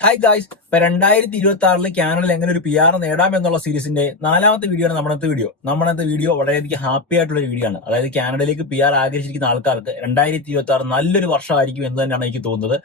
Hi guys ഇപ്പൊ രണ്ടായിരത്തി ഇരുപത്തി ആറിൽ കാനഡയിൽ എങ്ങനെ ഒരു പി ആർ നേടാം എന്നുള്ള സീരീസിന്റെ നാലാമത്തെ വീഡിയോ ആണ് നമ്മുടെ വീഡിയോ നമ്മുടെ വീഡിയോ വളരെയധികം ഹാപ്പി ആയിട്ടുള്ള ഒരു വീഡിയോ ആണ്. അതായത് കാനഡയിലേക്ക് പി ആർ ആഗ്രഹിച്ചിരിക്കുന്ന ആൾക്കാർക്ക് രണ്ടായിരത്തി ഇരുപത്തി ആറ് നല്ലൊരു വർഷമായിരിക്കും എന്ന് തന്നെയാണ് എനിക്ക് തോന്നുന്നത്.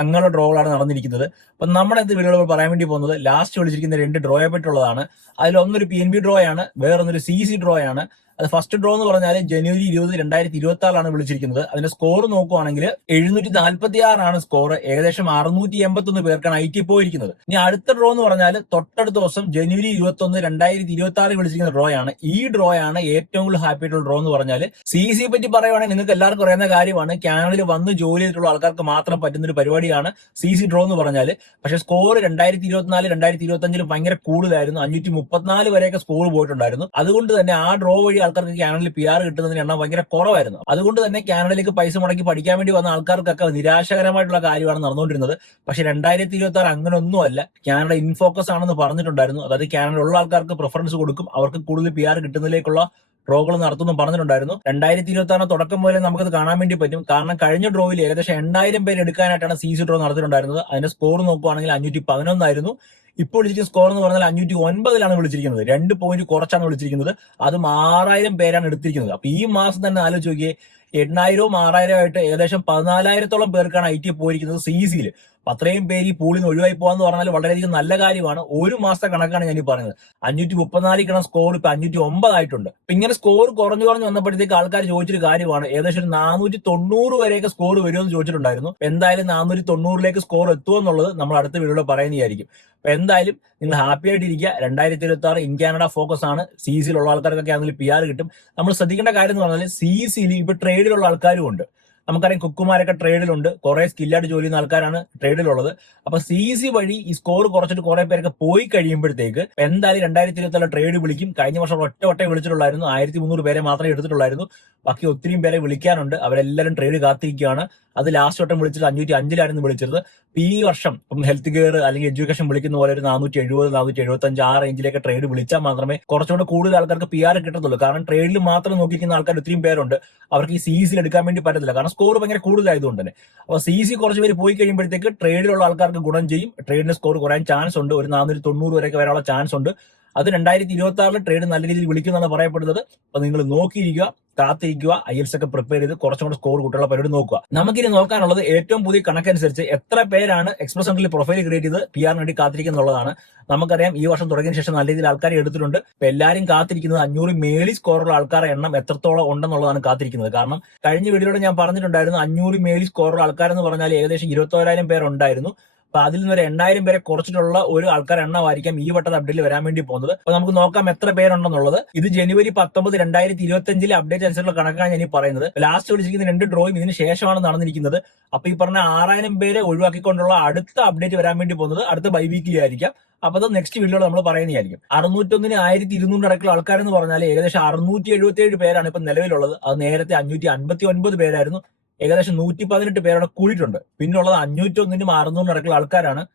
അങ്ങനെയുള്ള ഡ്രോകളാണ് നടന്നിരിക്കുന്നത്. അപ്പൊ നമ്മുടെ അടുത്ത് വീഡിയോയിൽ പറയാൻ വേണ്ടി പോകുന്നത് ലാസ്റ്റ് വിളിച്ചിരിക്കുന്ന രണ്ട് ഡ്രോയെ പറ്റുള്ളതാണ് അതിൽ ഒന്നൊരു പി എൻ ബി ഡ്രോ ആണ് വേറൊന്നൊരു സി സി ഡ്രോ ആണ് അത് ഫസ്റ്റ് ഡ്രോ എന്ന് പറഞ്ഞാൽ ജനുവരി ഇരുപത് രണ്ടായിരത്തി ഇരുപത്തി ആറിലാണ് വിളിച്ചിരിക്കുന്നത്. അതിന്റെ സ്കോർ നോക്കുവാണെങ്കിൽ എഴുന്നൂറ്റി നാൽപ്പത്തി ആറാണ് സ്കോർ ഏകദേശം അറുന്നൂറ്റി എൺപത്തി ഒന്ന് പേർക്കാണ് ഐ ടി പോയിരിക്കുന്നത്. ഇനി അടുത്ത ഡ്രോ എന്ന് പറഞ്ഞാൽ തൊട്ടടുത്ത ദിവസം ജനുവരി ഇരുപത്തി ഒന്ന് രണ്ടായിരത്തി ഇരുപത്തി ആറിൽ വിളിച്ചിരിക്കുന്ന ഡ്രോ ആണ്. ഈ ഡ്രോ ആണ് ഏറ്റവും കൂടുതൽ ഹാപ്പി ആയിട്ടുള്ള ഡ്രോ എന്ന് പറഞ്ഞാൽ സി സി പറ്റി പറയുവാണെങ്കിൽ നിങ്ങൾക്ക് എല്ലാവർക്കും അറിയുന്ന കാര്യമാണ്. കാനഡയിൽ വന്ന് ജോലി ചെയ്തിട്ടുള്ള ആൾക്കാർക്ക് മാത്രം പറ്റുന്ന ഒരു പരിപാടിയാണ് സി സി ഡ്രോ എന്ന് പറഞ്ഞാൽ പക്ഷെ സ്കോർ രണ്ടായിരത്തി ഇരുപത്തിനാല് രണ്ടായിരത്തി ഇരുപത്തി അഞ്ചിൽ ഭയങ്കര കൂടുതലായിരുന്നു. അഞ്ഞൂറ്റി മുപ്പത്തിനാല് വരെയൊക്കെ സ്കോർ പോയിട്ടുണ്ടായിരുന്നു. അതുകൊണ്ട് തന്നെ ആ ഡ്രോ വഴി ആൾക്കാർക്ക് കാനഡയിൽ പി ആർ കിട്ടുന്നതിന് എണ്ണം ഭയങ്കര കുറവായിരുന്നു. അതുകൊണ്ട് തന്നെ കാനഡയിലേക്ക് പൈസ മുടക്കി പഠിക്കാൻ വേണ്ടി വന്ന ആൾക്കാർക്കൊക്കെ നിരാശകരമായിട്ടുള്ള കാര്യമാണ് നടന്നുകൊണ്ടിരുന്നത്. പക്ഷെ രണ്ടായിരത്തി ഇരുപത്തി ആറ് അങ്ങനെ ഒന്നുമല്ല കാനഡ ഇൻഫോക്കസ് ആണെന്ന് പറഞ്ഞിട്ടുണ്ടായിരുന്നു. അതായത് കാനഡ ഉള്ള ആൾക്കാർക്ക് പ്രിഫറൻസ് കൊടുക്കും. അവർക്ക് കൂടുതൽ പി ആർ കിട്ടുന്നതിലേക്കുള്ള ഡ്രോകൾ നടത്തുന്നു പറഞ്ഞിട്ടുണ്ടായിരുന്നു. രണ്ടായിരത്തി ഇരുപത്തി ആറ് തുടക്കം മുതലേ നമുക്കത് കാണാൻ വേണ്ടി പറ്റും. കാരണം കഴിഞ്ഞ ഡ്രോയിൽ ഏകദേശം എണ്ണായിരം പേര് എടുക്കാനായിട്ടാണ് സി ഡ്രോ നടത്തിയിട്ടുണ്ടായിരുന്നത്. അതിന്റെ സ്കോർ നോക്കുവാണെങ്കിൽ അഞ്ഞൂറ്റി പതിനൊന്നായിരുന്നു ഇപ്പോൾ വിളിച്ചിരിക്കുന്ന സ്കോർ എന്ന് പറഞ്ഞാൽ അഞ്ഞൂറ്റി ഒൻപതിലാണ് വിളിച്ചിരിക്കുന്നത്. രണ്ട് പോയിന്റ് കുറച്ചാണ് വിളിച്ചിരിക്കുന്നത്. അതും ആറായിരം പേരാണ് എടുത്തിരിക്കുന്നത്. അപ്പൊ ഈ മാസം തന്നെ ആലോചിച്ച് നോക്കിയേ എണ്ണായിരവും ആറായിരവും ആയിട്ട് ഏകദേശം പതിനാലായിരത്തോളം പേർക്കാണ് ഐ ടി പോയിരിക്കുന്നത് സി സിയിൽ അപ്പൊ അത്രയും പേര് ഈ പൂളിൽ നിന്ന് ഒഴിവായി പോകാന്ന് പറഞ്ഞാൽ വളരെയധികം നല്ല കാര്യമാണ്. ഒരു മാസത്തെ കണക്കാണ് ഞാൻ ഈ പറഞ്ഞത്. അഞ്ഞൂറ്റി മുപ്പത്തിനാല് കിണ സ്കോർ ഇപ്പൊ അഞ്ഞൂറ്റി ഒമ്പതായിട്ടുണ്ട് അപ്പൊ ഇങ്ങനെ സ്കോർ കുറഞ്ഞു കുറഞ്ഞു വന്നപ്പോഴത്തേക്ക് ആൾക്കാർ ചോദിച്ചൊരു കാര്യമാണ്. ഏകദേശം ഒരു നാനൂറ്റി തൊണ്ണൂറ് വരെയൊക്കെ സ്കോർ വരുമെന്ന് ചോദിച്ചിട്ടുണ്ടായിരുന്നു. എന്തായാലും നാനൂറ്റി തൊണ്ണൂറിലേക്ക് സ്കോർ എത്തുമോ എന്നുള്ളത് നമ്മൾ അടുത്ത വീഡിയോയിൽ പറയുന്നതായിരിക്കും. അപ്പൊ എന്തായാലും നിങ്ങൾ ഹാപ്പി ആയിട്ടിരിക്കുക. രണ്ടായിരത്തി ഇരുപത്തി ആറ് ഇൻ കാനഡ ഫോക്കസ് ആണ്. സി സിയിലുള്ള ആൾക്കാർക്കൊക്കെ ആണെങ്കിൽ പി ആർ കിട്ടും. നമ്മൾ ശ്രദ്ധിക്കേണ്ട കാര്യം എന്ന് പറഞ്ഞാൽ സി സിയിൽ ഇപ്പൊ ട്രേഡിലുള്ള ആൾക്കാരും ഉണ്ട്. നമുക്കറിയാം കുക്കുമാരൊക്കെ ട്രേഡിലുണ്ട്. കുറെ സ്കില്ലായിട്ട് ജോലി ചെയ്യുന്ന ആൾക്കാരാണ് ട്രേഡിലുള്ളത്. അപ്പൊ സി സി വഴി ഈ സ്കോർ കുറച്ചിട്ട് കുറെ പേരൊക്കെ പോയി കഴിയുമ്പോഴത്തേക്ക് എന്തായാലും രണ്ടായിരത്തി ഇരുപത്തി ട്രേഡ് വിളിക്കും. കഴിഞ്ഞ വർഷം ഒറ്റ ഒറ്റ വിളിച്ചിട്ടുള്ളായിരുന്നു. ആയിരത്തി മുന്നൂറ് പേരെ മാത്രമേ എടുത്തിട്ടുള്ളായിരുന്നു. ബാക്കി ഒത്തിരിയും പേരെ വിളിക്കാനുണ്ട്. അവരെല്ലാവരും ട്രേഡ് കാത്തിരിക്കുകയാണ്. അത് ലാസ്റ്റ് വട്ടം വിളിച്ചിട്ട് അഞ്ഞൂറ്റി അഞ്ചിലായിരുന്നു വിളിച്ചത് ഈ വർഷം ഇപ്പം ഹെൽത്ത് കെയർ അല്ലെങ്കിൽ എഡ്യൂക്കേഷൻ വിളിക്കുന്ന പോലെ ഒരു നാനൂറ്റി എഴുപത് നാനൂറ്റി എഴുപത്തി അഞ്ച് ആ റേഞ്ചിലേക്ക് ട്രേഡ് വിളിച്ചാൽ മാത്രമേ കുറച്ചുകൂടെ കൂടുതൽ ആൾക്കാർക്ക് പി ആർ കിട്ടത്തുള്ളൂ. കാരണം ട്രേഡിൽ മാത്രം നോക്കിക്കുന്ന ആൾക്കാർ ഒത്തിരി പേരുണ്ട്. അവർക്ക് ഈ സി സിയിൽ എടുക്കാൻ വേണ്ടി പറ്റത്തില്ല. കാരണം സ്കോർ ഭയങ്കര കൂടുതലായതുകൊണ്ട് തന്നെ. അപ്പൊ സി സി കുറച്ച് പേര് പോയി കഴിയുമ്പോഴത്തേക്ക് ട്രേഡിലുള്ള ആൾക്കാർക്ക് ഗുണം ചെയ്യും. ട്രേഡിന് സ്കോർ കുറയാൻ ചാൻസ് ഉണ്ട്. ഒരു നാനൂറ്റി തൊണ്ണൂറ് വരെയൊക്കെ വരാനുള്ള ചാൻസ് ഉണ്ട്. അത് രണ്ടായിരത്തി ഇരുപത്തി ആറിൽ ട്രേഡ് നല്ല രീതിയിൽ വിളിക്കുന്നതാണ് പറയപ്പെടുന്നത്. അപ്പൊ നിങ്ങൾ നോക്കിയിരിക്കുക കാത്തിരിക്കുക ഐ എൽസ് ഒക്കെ പ്രിപ്പയർ ചെയ്ത് കുറച്ചും കൂടെ സ്കോർ കൂട്ടുള്ള പരിപാടി നോക്കുക. നമുക്കിനി നോക്കാനുള്ളത് ഏറ്റവും പുതിയ കണക്കനുസരിച്ച് എത്ര പേരാണ് എക്സ്പ്രസ് സെന്ററിൽ പ്രൊഫൈൽ ക്രിയേറ്റ് ചെയ്ത് പി ആറിന് വേണ്ടി കാത്തിരിക്കുന്നുള്ളതാണ് നമുക്കറിയാം ഈ വർഷം തുടങ്ങിയ ശേഷം നല്ല രീതിയിൽ ആൾക്കാരെ എടുത്തിട്ടുണ്ട്. ഇപ്പൊ എല്ലാവരും കാത്തിരിക്കുന്നത് അഞ്ഞൂറ് മേളി സ്കോറുള്ള ആൾക്കാരുടെ എണ്ണം എത്രത്തോളം ഉണ്ടെന്നുള്ളതാണ് കാത്തിരിക്കുന്നത്. കാരണം കഴിഞ്ഞ വീഡിയോയിലൂടെ ഞാൻ പറഞ്ഞിട്ടുണ്ടായിരുന്നു അഞ്ഞൂറ് മേളി സ്കോറുള്ള ആൾക്കാരെന്ന് പറഞ്ഞാൽ ഏകദേശം ഇരുപത്തോരായിരം പേരുണ്ടായിരുന്നു. അപ്പൊ അതിൽ നിന്ന് ഒരു എണ്ണായിരം പേരെ കുറച്ചിട്ടുള്ള ഒരു ആൾക്കാർ എണ്ണമായിരിക്കാം ഈ വട്ടത്തെ അപ്ഡേറ്റിൽ വരാൻ വേണ്ടി പോകുന്നത്. അപ്പൊ നമുക്ക് നോക്കാം എത്ര പേരുണ്ടെന്നുള്ളത്. ഇത് ജനുവരി പത്തൊമ്പത് രണ്ടായിരത്തി ഇരുപത്തി അഞ്ചിലെ അപ്ഡേറ്റ് അനുസരിച്ചുള്ള കണക്കാണ് ഞാൻ ഈ പറയുന്നത്. ലാസ്റ്റ് വിളിച്ചിരിക്കുന്ന രണ്ട് ഡ്രോയും ഇതിന് ശേഷമാണ് നടന്നിരിക്കുന്നത്. അപ്പൊ ഈ പറഞ്ഞ ആറായിരം പേരെ ഒഴിവാക്കിക്കൊണ്ടുള്ള അടുത്ത അപ്ഡേറ്റ് വരാൻ വേണ്ടി പോകുന്നത് അടുത്ത ബൈ വീക്കിലി ആയിരിക്കാം. അപ്പൊ നെക്സ്റ്റ് വീഡിയോയിൽ നമ്മൾ പറയുന്നതായിരിക്കും. അറുന്നൂറ്റൊന്നിന് ആയിരത്തി ഇരുന്നൂറ് അടക്കമുള്ള ആൾക്കാരെന്ന് പറഞ്ഞാൽ ഏകദേശം അറുന്നൂറ്റി എഴുപത്തി ഏഴ് പേരാണ് ഇപ്പൊ നിലവിലുള്ളത്. അത് നേരത്തെ അഞ്ഞൂറ്റി അൻപത്തി ഒൻപത് പേരായിരുന്നു. ഏകദേശം നൂറ്റി പതിനെട്ട് പേരവിടെ കൂടിയിട്ടുണ്ട്. പിന്നുള്ളത് അഞ്ഞൂറ്റി ഒന്നിനും അറുന്നൂറിനും അടക്കുള്ള ആൾക്കാരാണ്.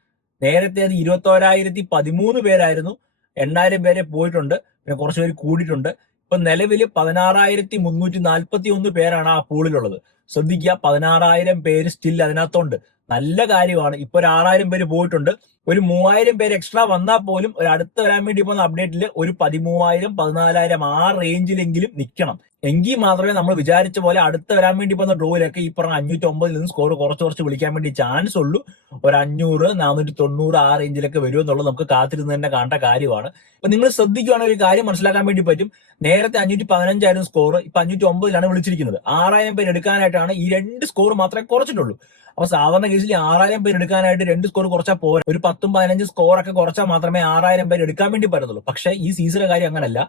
നേരത്തെ അത് ഇരുപത്തോരായിരത്തി പതിമൂന്ന് പേരായിരുന്നു. എണ്ണായിരം പേരെ പോയിട്ടുണ്ട്. പിന്നെ കുറച്ച് പേര് കൂടിയിട്ടുണ്ട്. ഇപ്പൊ നിലവിൽ പതിനാറായിരത്തി മുന്നൂറ്റി നാൽപ്പത്തി ഒന്ന് പേരാണ് ആ പൂളിലുള്ളത്. ശ്രദ്ധിക്കുക പതിനാറായിരം പേര് സ്റ്റിൽ അതിനകത്തുണ്ട്. നല്ല കാര്യമാണ്. ഇപ്പൊ ഒരു ആറായിരം പേര് പോയിട്ടുണ്ട്. ഒരു മൂവായിരം പേര് എക്സ്ട്രാ വന്നാൽ പോലും ഒരു അടുത്ത് വരാൻ വേണ്ടി പോകുന്ന അപ്ഡേറ്റിൽ ഒരു പതിമൂവായിരം പതിനാലായിരം ആ റേഞ്ചിലെങ്കിലും നിൽക്കണം എങ്കിൽ മാത്രമേ നമ്മൾ വിചാരിച്ച പോലെ അടുത്ത വരാൻ വേണ്ടി പോകുന്ന ഡ്രോയിലൊക്കെ ഈ പറഞ്ഞ അഞ്ഞൂറ്റി ഒമ്പതിൽ നിന്ന് സ്കോർ കുറച്ച് കുറച്ച് വിളിക്കാൻ വേണ്ടി ചാൻസ് ഉള്ളൂ. ഒരു അഞ്ഞൂറ് നാനൂറ്റി തൊണ്ണൂറ് ആ റേഞ്ചിലൊക്കെ വരുമെന്നുള്ളത് നമുക്ക് കാത്തിരുന്ന് തന്നെ കാണേണ്ട കാര്യമാണ്. ഇപ്പൊ നിങ്ങൾ ശ്രദ്ധിക്കുകയാണെങ്കിൽ ഒരു കാര്യം മനസ്സിലാക്കാൻ വേണ്ടി പറ്റും. നേരത്തെ അഞ്ഞൂറ്റി പതിനഞ്ചായിരുന്നു സ്കോർ ഇപ്പൊ അഞ്ഞൂറ്റി ഒമ്പതിലാണ് വിളിച്ചിരിക്കുന്നത്. ആറായിരം പേര് എടുക്കാനായിട്ടാണ് ഈ രണ്ട് സ്കോർ മാത്രമേ കുറച്ചിട്ടുള്ളൂ. അപ്പൊ സാധാരണ കേസിൽ ആറായിരം പേര് എടുക്കാനായിട്ട് രണ്ട് സ്കോർ കുറച്ചാൽ പോരാ. ഒരു പത്തും പതിനഞ്ചും സ്കോർ ഒക്കെ കുറച്ചാൽ മാത്രമേ ആറായിരം പേര് എടുക്കാൻ വേണ്ടി പറ്റത്തുള്ളൂ. പക്ഷേ ഈ സീസണിലെ കാര്യം അങ്ങനല്ല.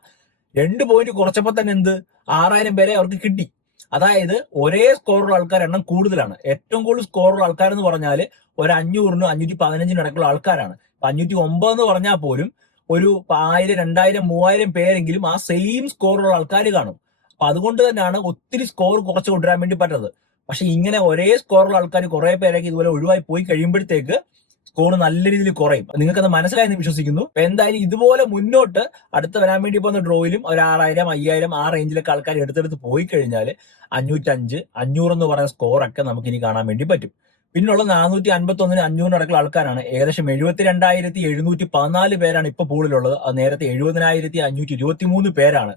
രണ്ട് പോയിന്റ് കുറച്ചപ്പോൾ തന്നെ എന്ത്? ആറായിരം പേരെ അവർക്ക് കിട്ടി. അതായത് ഒരേ സ്കോറുള്ള ആൾക്കാർ എണ്ണം കൂടുതലാണ്. ഏറ്റവും കൂടുതൽ സ്കോറുള്ള ആൾക്കാർ എന്ന് പറഞ്ഞാൽ ഒരു അഞ്ഞൂറിനും അഞ്ഞൂറ്റി പതിനഞ്ചിനും ഇടയ്ക്കുള്ള ആൾക്കാരാണ്. അഞ്ഞൂറ്റി ഒമ്പത് എന്ന് പറഞ്ഞാൽ പോലും ഒരു ആയിരം രണ്ടായിരം മൂവായിരം പേരെങ്കിലും ആ സെയിം സ്കോറുള്ള ആൾക്കാർ കാണും. അപ്പൊ അതുകൊണ്ട് തന്നെയാണ് ഒത്തിരി സ്കോർ കുറച്ച് കൊണ്ടുവരാൻ വേണ്ടി പറ്റുന്നത്. പക്ഷെ ഇങ്ങനെ ഒരേ സ്കോറുള്ള ആൾക്കാർ കുറെ പേരൊക്കെ ഇതുപോലെ ഒഴിവായി പോയി കഴിയുമ്പോഴത്തേക്ക് സ്കോർ നല്ല രീതിയിൽ കുറയും. നിങ്ങൾക്ക് അത് മനസ്സിലായെന്ന് വിശ്വസിക്കുന്നു. എന്തായാലും ഇതുപോലെ മുന്നോട്ട് അടുത്ത് വരാൻ വേണ്ടി പോകുന്ന ഡ്രോയിലും ഒരു ആറായിരം അയ്യായിരം ആ റേഞ്ചിലൊക്കെ ആൾക്കാർ എടുത്തെടുത്ത് പോയി കഴിഞ്ഞാൽ അഞ്ഞൂറ്റഞ്ച് അഞ്ഞൂറ് എന്ന് പറയുന്ന സ്കോറൊക്കെ നമുക്ക് ഇനി കാണാൻ വേണ്ടി പറ്റും. പിന്നുള്ള നാനൂറ്റി അൻപത്തി ഒന്നിന് അഞ്ഞൂറ് അടക്കമുള്ള ആൾക്കാരാണ്. ഏകദേശം എഴുപത്തിരണ്ടായിരത്തി എഴുന്നൂറ്റി പതിനാല് പേരാണ് ഇപ്പൊ പൂളിലുള്ളത് നേരത്തെ എഴുപതിനായിരത്തി അഞ്ഞൂറ്റി ഇരുപത്തി മൂന്ന് പേരാണ്.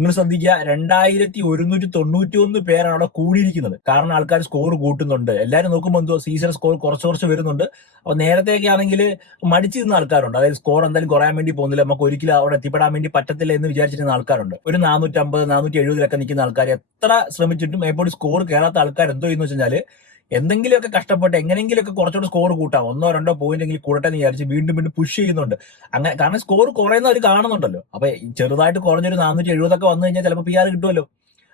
നിങ്ങൾ ശ്രദ്ധിക്കുക രണ്ടായിരത്തി ഒരുന്നൂറ്റി തൊണ്ണൂറ്റി ഒന്ന് പേരാണ് അവിടെ കൂടിയിരിക്കുന്നത്. കാരണം ആൾക്കാർ സ്കോർ കൂട്ടുന്നുണ്ട്. എല്ലാവരും നോക്കുമ്പോൾ എന്തോ സീസൺ സ്കോർ കുറച്ച് കുറച്ച് വരുന്നുണ്ട്. അപ്പൊ നേരത്തെയൊക്കെ ആണെങ്കിൽ മടിച്ചിരുന്ന ആൾക്കാരുണ്ട്. അതായത് സ്കോർ എന്തായാലും കുറയാൻ വേണ്ടി പോകുന്നില്ല. നമുക്ക് ഒരിക്കലും അവിടെ എത്തിപ്പെടാൻ വേണ്ടി പറ്റത്തില്ല എന്ന് വിചാരിച്ചിരുന്ന ആൾക്കാരുണ്ട്. ഒരു നാനൂറ്റമ്പത് നാനൂറ്റി എഴുപതിലൊക്കെ നിൽക്കുന്ന ആൾക്കാർ എത്ര ശ്രമിച്ചിട്ടും എപ്പോഴും സ്കോർ കയറാത്ത ആൾക്കാർ എന്തോ എന്ന് വെച്ചാൽ എന്തെങ്കിലുമൊക്കെ കഷ്ടപ്പെട്ട് എങ്ങനെയെങ്കിലുമൊക്കെ കുറച്ചുകൂടെ സ്കോർ കൂട്ടാം. ഒന്നോ രണ്ടോ പോയിന്റ് എങ്കിലും കൂടട്ടെ എന്ന് വിചാരിച്ച് വീണ്ടും വീണ്ടും പുഷ് ചെയ്യുന്നുണ്ട്. അങ്ങനെ കാരണം സ്കോർ കുറയുന്ന അവർ കാണുന്നുണ്ടല്ലോ. അപ്പൊ ചെറുതായിട്ട് കുറഞ്ഞൊരു നാനൂറ്റി എഴുപതൊക്കെ വന്നു കഴിഞ്ഞാൽ ചിലപ്പോൾ പി ആർ കിട്ടുമല്ലോ.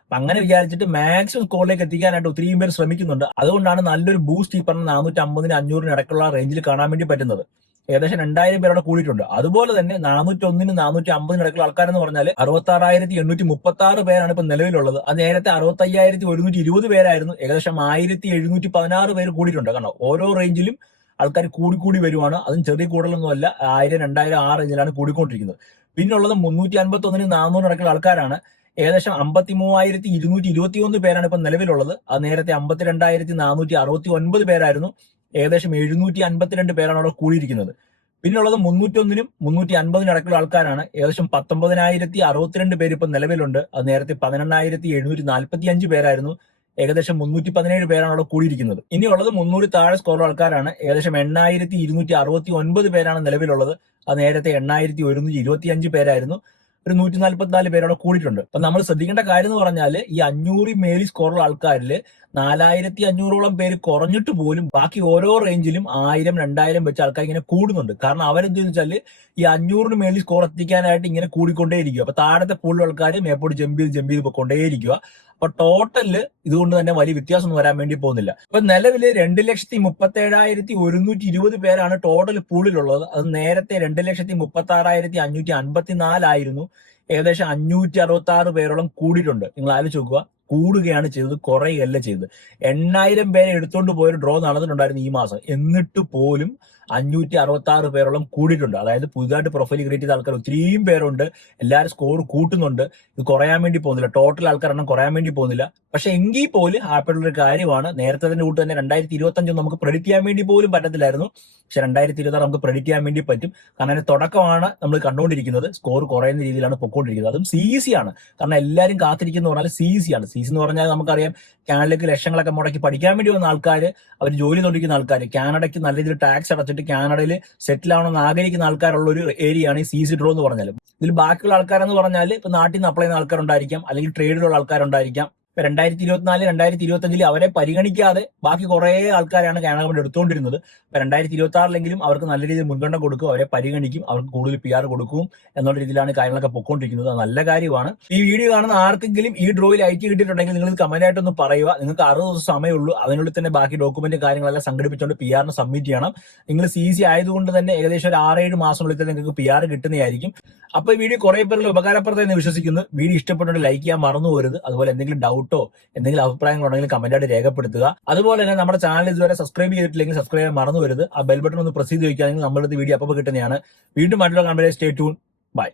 അപ്പൊ അങ്ങനെ വിചാരിച്ചിട്ട് മാക്സിമം സ്കോറിലേക്ക് എത്തിക്കാനായിട്ട് ഒത്തിരിയും പേര് ശ്രമിക്കുന്നുണ്ട്. അതുകൊണ്ടാണ് നല്ലൊരു ബൂസ്റ്റ് ഈ പറഞ്ഞ നാനൂറ്റി അമ്പതിന് അഞ്ഞൂറിന് ഇടയ്ക്കുള്ള റേഞ്ചിൽ കാണാൻ വേണ്ടി പറ്റുന്നത്. ഏകദേശം രണ്ടായിരം പേരോടെ കൂടിയിട്ടുണ്ട്. അതുപോലെ തന്നെ നാനൂറ്റി ഒന്നിന് നാനൂറ്റി അമ്പതിന് ഇടയ്ക്കുള്ള ആൾക്കാരെന്ന് പറഞ്ഞാൽ അറുപത്തി ആറായിരത്തി എണ്ണൂറ്റി മുപ്പത്തി ആറ് പേരാണ് ഇപ്പൊ നിലവിലുള്ളത്. അത് നേരത്തെ അറുപത്തി അയ്യായിരത്തി ഒരുന്നൂറ്റി ഇരുപത് പേരായിരുന്നു. ഏകദേശം ആയിരത്തി എഴുന്നൂറ്റി പതിനാറ് പേര് കൂടിയിട്ടുണ്ട്. കാരണം ഓരോ റേഞ്ചിലും ആൾക്കാർ കൂടിക്കൂടി വരുവാണ്. അതും ചെറിയ കൂടുതലൊന്നുമല്ല ആയിരം രണ്ടായിരം ആ റേഞ്ചിലാണ് കൂടിക്കൊണ്ടിരിക്കുന്നത്. പിന്നുള്ളത് മുന്നൂറ്റി അൻപത്തി ഒന്നിന് നാനൂറ് ഇടയ്ക്കുള്ള ആൾക്കാരാണ്. ഏകദേശം അമ്പത്തി മൂവായിരത്തി ഇരുന്നൂറ്റി ഇരുപത്തി ഒന്ന് പേരാണ് ഇപ്പൊ നിലവിലുള്ളത്. അത് നേരത്തെ അമ്പത്തിരണ്ടായിരത്തി നാനൂറ്റി അറുപത്തി ഒൻപത് പേരായിരുന്നു. ഏകദേശം എഴുന്നൂറ്റി അൻപത്തിരണ്ട് പേരാണ് അവിടെ കൂടിയിരിക്കുന്നത്. പിന്നുള്ളത് മുന്നൂറ്റൊന്നിനും മുന്നൂറ്റി അൻപതിനും ഇടയ്ക്കുള്ള ആൾക്കാരാണ്. ഏകദേശം പത്തൊമ്പതിനായിരത്തി അറുപത്തിരണ്ട് പേര് ഇപ്പം നിലവിലുണ്ട്. അത് നേരത്തെ പതിനെണ്ണായിരത്തി എഴുന്നൂറ്റി നാൽപ്പത്തി അഞ്ച് പേരായിരുന്നു. ഏകദേശം മുന്നൂറ്റി പതിനേഴ് പേരാണ് അവിടെ കൂടിയിരിക്കുന്നത്. ഇനിയുള്ളത് മുന്നൂറ് താഴെ സ്കോർ ആൾക്കാരാണ്. ഏകദേശം എണ്ണായിരത്തി ഇരുന്നൂറ്റി അറുപത്തി ഒൻപത് പേരാണ് നിലവിലുള്ളത്. അത് നേരത്തെ എണ്ണായിരത്തി ഒരുന്നൂറ്റി ഇരുപത്തി അഞ്ച് പേരായിരുന്നു. ഒരു നൂറ്റി നാല്പത്തിനാല് പേരോടെ കൂടിയിട്ടുണ്ട്. അപ്പൊ നമ്മൾ ശ്രദ്ധിക്കേണ്ട കാര്യം എന്ന് പറഞ്ഞാൽ ഈ അഞ്ഞൂറ് മേലി സ്കോറുള്ള ആൾക്കാരിൽ നാലായിരത്തി അഞ്ഞൂറോളം പേര് കുറഞ്ഞിട്ട് പോലും ബാക്കി ഓരോ റേഞ്ചിലും ആയിരം രണ്ടായിരം വെച്ച് ആൾക്കാർ ഇങ്ങനെ കൂടുന്നുണ്ട്. കാരണം അവരെന്ത് വെച്ചാൽ ഈ അഞ്ഞൂറിന് മേളിൽ സ്കോർ എത്തിക്കാനായിട്ട് ഇങ്ങനെ കൂടിക്കൊണ്ടേയിരിക്കുക. അപ്പൊ താഴത്തെ പൂളിൽ ആൾക്കാർ മേപ്പോട് ജമ്പ് ചെയ്ത് ജമ്പ് ചെയ്ത് കൊണ്ടേയിരിക്കുക. അപ്പൊ ടോട്ടലിൽ ഇതുകൊണ്ട് തന്നെ വലിയ വ്യത്യാസം വരാൻ വേണ്ടി പോകുന്നില്ല. ഇപ്പൊ നിലവിൽ രണ്ട് ലക്ഷത്തി മുപ്പത്തി ഏഴായിരത്തി ഒരുന്നൂറ്റി ഇരുപത് പേരാണ് ടോട്ടൽ പൂളിലുള്ളത് അത് നേരത്തെ രണ്ട് ലക്ഷത്തി മുപ്പത്തി ആറായിരത്തി അഞ്ഞൂറ്റി അൻപത്തി നാലായിരുന്നു ഏകദേശം അഞ്ഞൂറ്റി അറുപത്തി ആറ് പേരോളം കൂടിയിട്ടുണ്ട്. നിങ്ങൾ ആലോചിച്ച് നോക്കുക. കൂടുകയാണ് ചെയ്തത് കുറയുകയല്ല ചെയ്തത്. എണ്ണായിരം പേരെ എടുത്തുകൊണ്ട് പോയൊരു ഡ്രോ നടന്നിട്ടുണ്ടായിരുന്നു ഈ മാസം. എന്നിട്ട് പോലും അഞ്ഞൂറ്റി അറുപത്തി ആറ് പേരോളം കൂടിയിട്ടുണ്ട്. അതായത് പുതുതായിട്ട് പ്രൊഫൈൽ ക്രിയേറ്റ് ചെയ്ത ആൾക്കാർ ഒത്തിരിയും പേരുണ്ട്. എല്ലാവരും സ്കോർ കൂട്ടുന്നുണ്ട്. ഇത് കുറയാൻ വേണ്ടി പോകുന്നില്ല. ടോട്ടൽ ആൾക്കാർ എണ്ണം കുറയാൻ വേണ്ടി പോകുന്നില്ല. പക്ഷെ എങ്കിൽ പോലും ഹാപ്പിയുള്ള ഒരു കാര്യമാണ്. നേരത്തെ തന്നെ കൂട്ട് തന്നെ രണ്ടായിരത്തി ഇരുപത്തി അഞ്ചൊന്നും നമുക്ക് പ്രെഡിക്റ്റ് ചെയ്യാൻ വേണ്ടി പോലും പറ്റത്തില്ലായിരുന്നു. പക്ഷെ രണ്ടായിരത്തി ഇരുപത്തി നമുക്ക് പ്രെഡിക്റ്റ് ചെയ്യാൻ വേണ്ടി പറ്റും. കാരണം അതിന്റെ തുടക്കമാണ് നമ്മൾ കണ്ടുകൊണ്ടിരിക്കുന്നത്. സ്കോർ കുറയുന്ന രീതിയിലാണ് പൊക്കോണ്ടിരിക്കുന്നത്. അതും സി സി ആണ്. കാരണം എല്ലാവരും കാത്തിരിക്കുന്ന പറഞ്ഞാൽ സി സി ആണ്. സി സി എന്ന് പറഞ്ഞാൽ നമുക്കറിയാം കാനഡയിലേക്ക് ലക്ഷങ്ങളൊക്കെ മുടക്കി പഠിക്കാൻ വേണ്ടി വന്ന ആൾക്കാർ അവർ ജോലി നോക്കിക്കുന്ന ആൾക്കാർ കാനഡയ്ക്ക് നല്ല രീതിയിൽ ടാക്സ് അടച്ചിട്ട് കാനഡയിൽ സെറ്റിൽ ആവണമെന്ന് ആഗ്രഹിക്കുന്ന ആൾക്കാരുള്ള ഒരു ഏരിയയാണ് ഈ സി സി ഡ്രോ എന്ന് പറഞ്ഞാൽ ഇതിൽ ബാക്കിയുള്ള ആൾക്കാരെന്ന് പറഞ്ഞാൽ ഇപ്പൊ നാട്ടിൽ നിന്ന് അപ്ലൈ ചെയ്യുന്ന ആൾക്കാരുണ്ടായിരിക്കാം അല്ലെങ്കിൽ ട്രേഡിലുള്ള ആൾക്കാരുണ്ടായിരിക്കാം. രണ്ടായിരത്തി ഇരുപത്തിനാല് രണ്ടായിരത്തി ഇരുപത്തി അഞ്ചിൽ അവരെ പരിഗണിക്കാതെ ബാക്കി കുറെ ആൾക്കാരാണ് കാനഡ ഗവൺമെന്റ് എടുത്തുകൊണ്ടിരുന്നത്. ഇപ്പൊ രണ്ടായിരത്തി ഇരുപത്തി ആറിലെങ്കിലും അവർക്ക് നല്ല രീതിയിൽ മുൻഗണന കൊടുക്കും അവരെ പരിഗണിക്കും അവർക്ക് കൂടുതൽ പി ആർ കൊടുക്കും എന്നുള്ള രീതിയിലാണ് കാര്യങ്ങളൊക്കെ പൊക്കോണ്ടിരിക്കുന്നത്. നല്ല കാര്യമാണ്. ഈ വീഡിയോ കാണുന്ന ആർക്കെങ്കിലും ഈ ഡ്രോയിൽ ടി കിട്ടിയിട്ടുണ്ടെങ്കിൽ നിങ്ങൾ കമന്റ് ആയിട്ടൊന്ന് പറയുക. നിങ്ങൾക്ക് അറുപത് ദിവസം സമയമുള്ളൂ. അതിനുള്ളിൽ തന്നെ ബാക്കി ഡോക്യുമെന്റ് കാര്യങ്ങളെല്ലാം സംഘടിപ്പിച്ചുകൊണ്ട് പി ആറിന് സബ്മിറ്റ് ചെയ്യണം. നിങ്ങൾ സി സി ആയതുകൊണ്ട് തന്നെ ഏകദേശം ഒരു ആറേഴ് മാസമുള്ളിൽ തന്നെ നിങ്ങൾക്ക് പി ആർ കിട്ടുന്നതായിരിക്കും. അപ്പൊ ഈ വീഡിയോ കുറെ പേരിൽ ഉപകാരപ്രദമെന്ന് വിശ്വസിക്കുന്നു. വീഡിയോ ഇഷ്ടപ്പെട്ടുകൊണ്ട് ലൈക്ക് ചെയ്യാൻ മറന്നു പോരുത് അതുപോലെ എന്തെങ്കിലും ഡൗട്ടോ എന്തെങ്കിലും അഭിപ്രായങ്ങൾ ഉണ്ടെങ്കിൽ കമന്റ് ആയിട്ട് രേഖപ്പെടുത്തുക. അതുപോലെ തന്നെ നമ്മുടെ ചാനൽ ഇതുവരെ സബ്സ്ക്രൈബ് ചെയ്തിട്ടില്ലെങ്കിൽ സബ്സ്ക്രൈബ് മറന്നു വരുത് ആ ബെൽ ബട്ടൺ ഒന്ന് പ്രസ് ചെയ്ത് വയ്ക്കുകയാണെങ്കിൽ നമ്മുടെ വീഡിയോ അപ്പോൾ കിട്ടുന്നതാണ്. വീണ്ടും മറ്റുള്ള കമ്പനി സ്റ്റേ ട്യൂൺ ബൈ